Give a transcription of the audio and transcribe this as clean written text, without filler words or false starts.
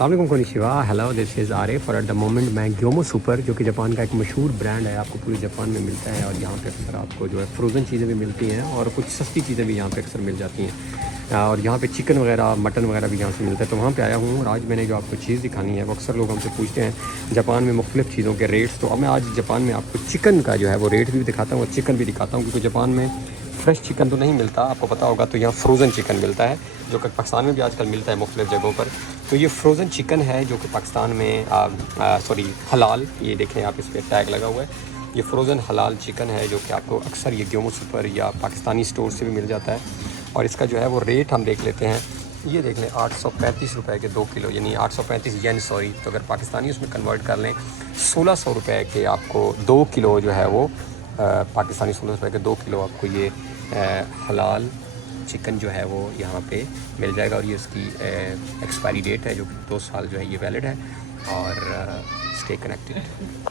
अस्सलाम कोनिशिवा, hello this is Arif और at the moment मैं ग्योमो सुपर जो कि जापान का एक मशहूर ब्रांड है, आपको पूरे जापान में मिलता है। और यहाँ पे अक्सर आपको जो है फ्रोज़न चीज़ें भी मिलती हैं और कुछ सस्ती चीज़ें भी यहाँ पे अक्सर मिल जाती हैं। और यहाँ पे चिकन वगैरह मटन वगैरह भी यहाँ से मिलता है, तो वहाँ पे आया हूँ। और आज मैंने जो आपको चीज़ दिखानी है वो अक्सर लोग हमसे पूछते हैं जापान में मुख्तलिफ़ चीज़ों के रेट्स। तो अब मैं आज जापान में आपको चिकन का जो है वो रेट भी दिखाता हूँ और चिकन भी दिखाता हूँ, क्योंकि जापान में फ्रेश चिकन तो नहीं मिलता, आपको पता होगा। तो यहाँ फ्रोज़न चिकन मिलता है जो कि पाकिस्तान में भी आजकल मिलता है मुख्तलिफ़ जगहों पर। तो ये फ्रोज़न चिकन है जो कि पाकिस्तान में सॉरी हलाल, ये देखें आप, इस पर टैग लगा हुआ है। ये फ्रोज़न हलाल चिकन है जो कि आपको अक्सर ये ग्योमो सुपर या पाकिस्तानी स्टोर से भी मिल जाता है। और इसका जो है वो रेट हम देख लेते हैं। ये देख लें 835 रुपये के 2 किलो, यानी 835 येन सॉरी। तो अगर पाकिस्तानी उसमें कन्वर्ट कर लें 1600 रुपये के आपको 2 किलो जो है वो पाकिस्तानी 1600 रुपये के 2 किलो आपको ये हलाल चिकन जो है वो यहाँ पे मिल जाएगा। और ये उसकी एक्सपायरी डेट है जो कि 2 साल जो है ये वैलिड है। और स्टे कनेक्टेड।